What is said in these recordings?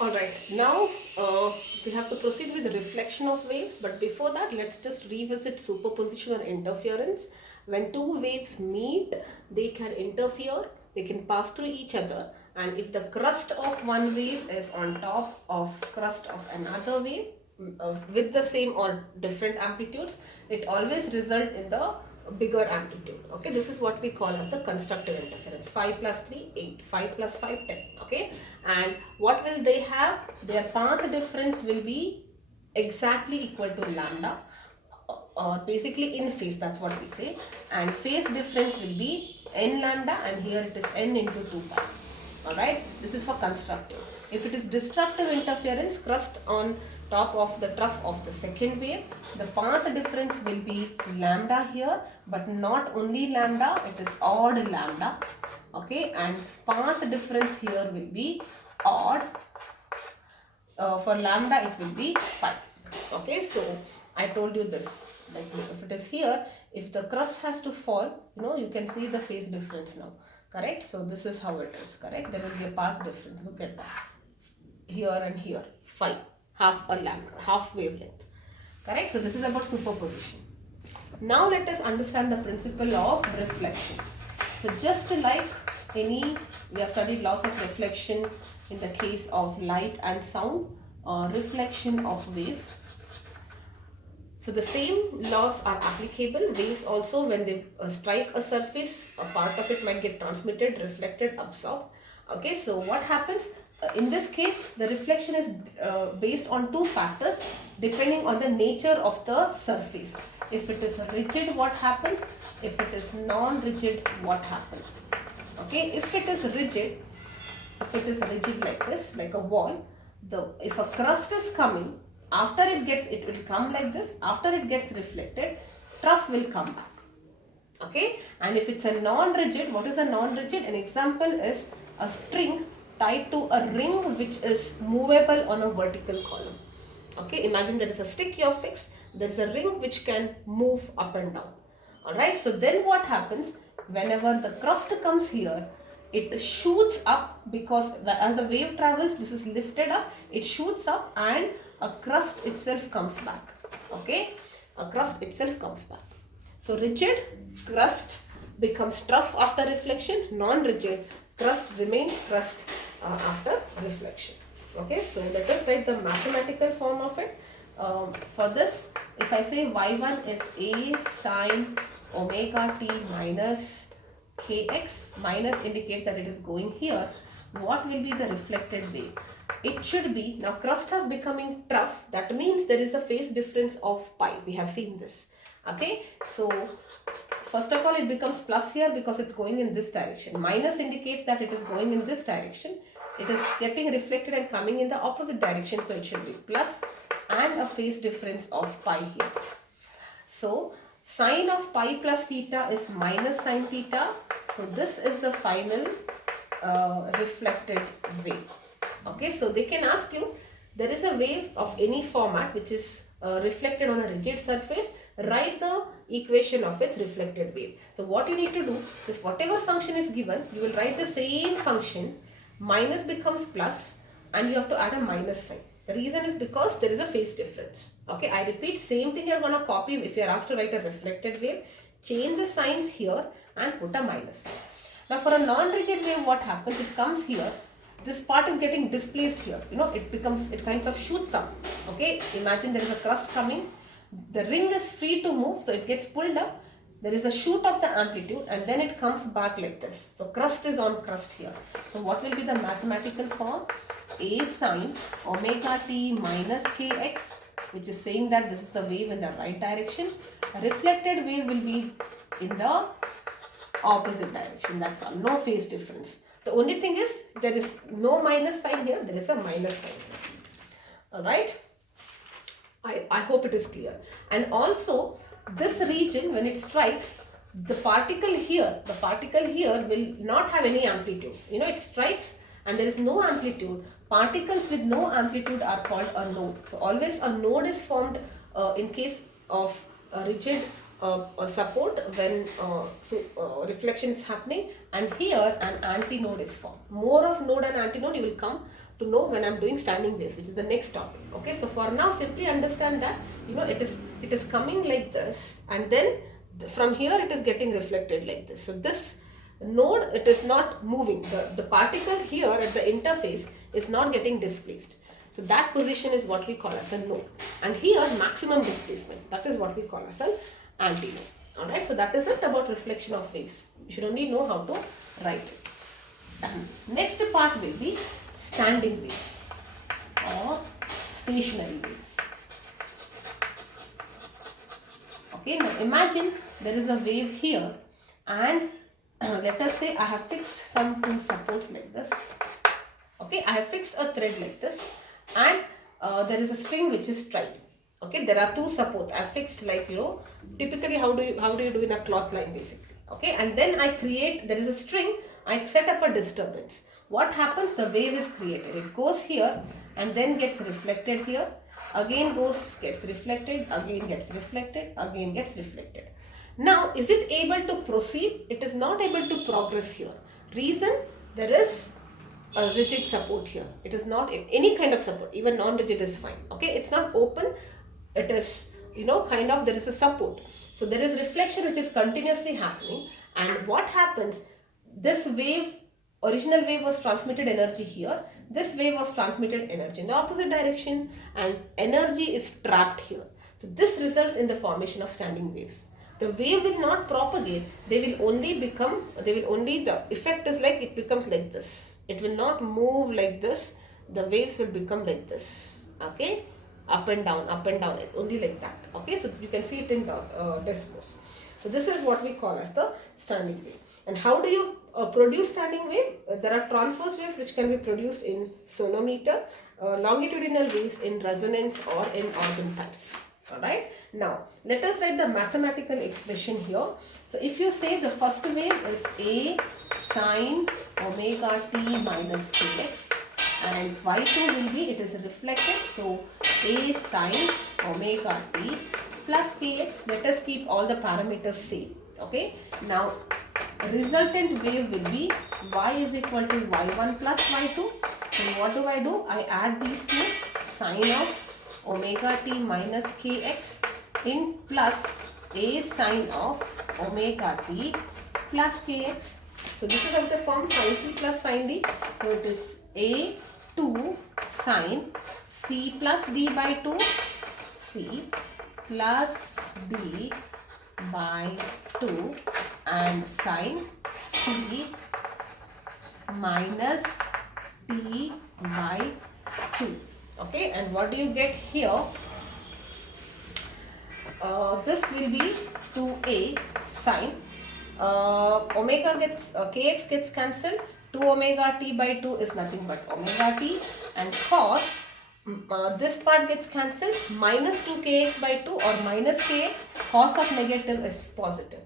Alright, now we have to proceed with the reflection of waves, but before that, let's just revisit superposition or interference. When two waves meet, they can interfere, they can pass through each other, and if the crust of one wave is on top of crust of another wave with the same or different amplitudes, it always result in the bigger amplitude. Okay, this is what we call as the constructive interference. 5 plus 3 8, 5 plus 5 10. Okay, and what will they have? Their path difference will be exactly equal to lambda, basically in phase, that's what we say, and phase difference will be n lambda, and here it is n into 2 pi. Alright, this is for constructive. If it is destructive interference, crust on top of the trough of the second wave, the path difference will be lambda here, but not only lambda, it is odd lambda. Okay, and path difference here will be odd. For lambda it will be pi. Okay, so I told you this, like if it is here, if the crust has to fall, you can see the phase difference now, correct? So this is how it is, correct? There will be a path difference, look at that, here and here, phi, half a lambda, half wavelength, correct? So this is about superposition. Now let us understand the principle of reflection. So just like we have studied laws of reflection in the case of light and sound, reflection of waves. So the same laws are applicable. Waves also, when they strike a surface, a part of it might get transmitted, reflected, absorbed. Okay, so what happens? In this case, the reflection is based on two factors depending on the nature of the surface. If it is rigid, what happens? If it is non-rigid, what happens? Okay, if it is rigid, like this, like a wall, if a crust is coming, after it will come like this, after it gets reflected, trough will come back. Okay, and if it's a non-rigid, what is a non-rigid? An example is a string tied to a ring which is movable on a vertical column. Okay, imagine there is a stick you have fixed, there is a ring which can move up and down. Alright, so then what happens? Whenever the crust comes here, it shoots up, because as the wave travels, this is lifted up, it shoots up, and a crust itself comes back. Okay, a crust itself comes back. So rigid crust becomes trough after reflection, non-rigid crust remains crust after reflection. Okay, so let us write the mathematical form of it. For this, if I say y1 is a sine omega t minus kx, minus indicates that it is going here, what will be the reflected wave? It should be, now crust has becoming trough, that means there is a phase difference of pi, we have seen this. Okay, so first of all it becomes plus here because it's going in this direction, minus indicates that it is going in this direction, it is getting reflected and coming in the opposite direction, so it should be plus, and a phase difference of pi here. So sine of pi plus theta is minus sine theta, so this is the final reflected wave. Okay, so they can ask you, there is a wave of any format which is reflected on a rigid surface, write the equation of its reflected wave. So what you need to do is, whatever function is given, you will write the same function, minus becomes plus, and you have to add a minus sign. The reason is because there is a phase difference. Okay, I repeat, same thing you are going to copy if you are asked to write a reflected wave. Change the signs here and put a minus sign. Now for a non-rigid wave, what happens? It comes here, this part is getting displaced here, it kinds of shoots up. Okay, imagine there is a crust coming, the ring is free to move, so it gets pulled up, there is a shoot of the amplitude, and then it comes back like this. So crust is on crust here. So what will be the mathematical form? A sine omega t minus kx, which is saying that this is the wave in the right direction. A reflected wave will be in the opposite direction, that's all, no phase difference. The only thing is, there is no minus sign here, there is a minus sign. Alright, I hope it is clear. And also, this region, when it strikes, the particle here will not have any amplitude. It strikes and there is no amplitude. Particles with no amplitude are called a node. So always a node is formed in case of a rigid a support when reflection is happening, and here an antinode is formed. More of node and antinode you will come to know when I'm doing standing waves, which is the next topic. Okay, so for now simply understand that it is coming like this, and then from here it is getting reflected like this. So this node, it is not moving, the particle here at the interface is not getting displaced. So that position is what we call as a node, and here maximum displacement, that is what we call as an antinode. Alright, so that is it about reflection of waves. You should only know how to write it. And next part will be standing waves or stationary waves. Okay, now imagine there is a wave here, and let us say I have fixed some two supports like this. Okay, I have fixed a thread like this, and there is a string which is tied. Okay, there are two supports I have fixed, like typically how do you do in a cloth line basically. Okay, and then I create, there is a string, I set up a disturbance. What happens? The wave is created. It goes here and then gets reflected here. Again gets reflected, again gets reflected, again gets reflected. Now, is it able to proceed? It is not able to progress here. Reason? There is a rigid support here. It is not any kind of support, even non-rigid is fine. Okay, it's not open. It is, kind of, there is a support. So there is reflection which is continuously happening. And what happens? This wave, original wave was transmitted energy here. This wave was transmitted energy in the opposite direction, and energy is trapped here. So this results in the formation of standing waves. The wave will not propagate. The effect is like it becomes like this. It will not move like this. The waves will become like this. Okay, up and down, only like that. Okay, so you can see it in Desmos. So this is what we call as the standing wave. And how do you produce standing wave? There are transverse waves which can be produced in sonometer, longitudinal waves in resonance or in organ pipes. Alright, now let us write the mathematical expression here. So if you say the first wave is A sine omega t minus kx, and y2 will be, it is reflected, so A sine omega t plus kx. Let us keep all the parameters same. Okay, now resultant wave will be y is equal to y1 plus y2. So what do? I add these two, sine of omega t minus kx in plus a sine of omega t plus kx. So this is of the form sine c plus sine d. So it is a 2 sine c plus d by 2, c plus d by 2, and sine c minus d by 2. Okay, and what do you get here? This will be 2a sine omega gets kx gets cancelled. 2 omega t by 2 is nothing but omega t, and cos this part gets cancelled. Minus 2 kx by 2 or minus kx, cos of negative is positive.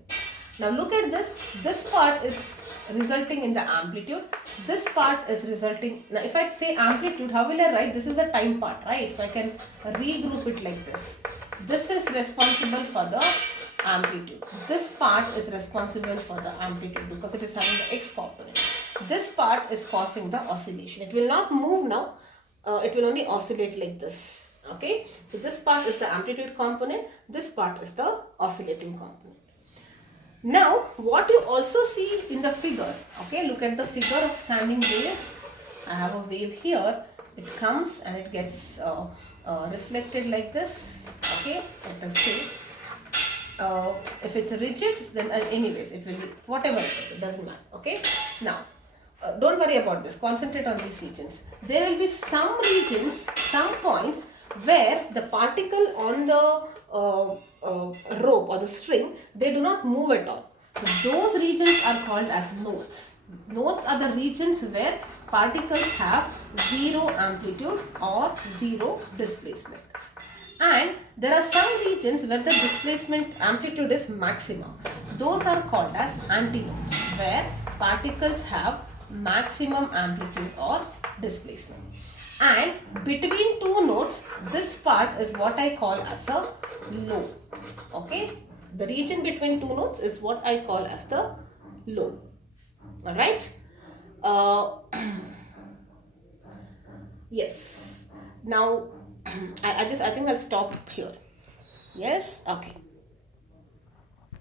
Now look at this. This part is resulting in the amplitude. This part is resulting. Now if I say amplitude, how will I write? This is the time part, right? So I can regroup it like this. This is responsible for the amplitude. This part is responsible for the amplitude because it is having the x component. This part is causing the oscillation. It will not move now. It will only oscillate like this. Okay. So this part is the amplitude component. This part is the oscillating component. Now, what you also see in the figure, okay, look at the figure of standing waves. I have a wave here. It comes and it gets reflected like this. Okay, let us see. If it's rigid, then anyways, it will be whatever it is. It doesn't matter. Okay. Now, don't worry about this. Concentrate on these regions. There will be some regions, some points where the particle on the rope or the string, they do not move at all. So those regions are called as nodes. Nodes are the regions where particles have zero amplitude or zero displacement. And there are some regions where the displacement amplitude is maximum. Those are called as antinodes, where particles have maximum amplitude or displacement. And between two nodes, this part is what I call as a lobe. Okay, The region between two notes is what I call as the low. All right. Uh, yes. Now, I think I'll stop here. Yes. Okay.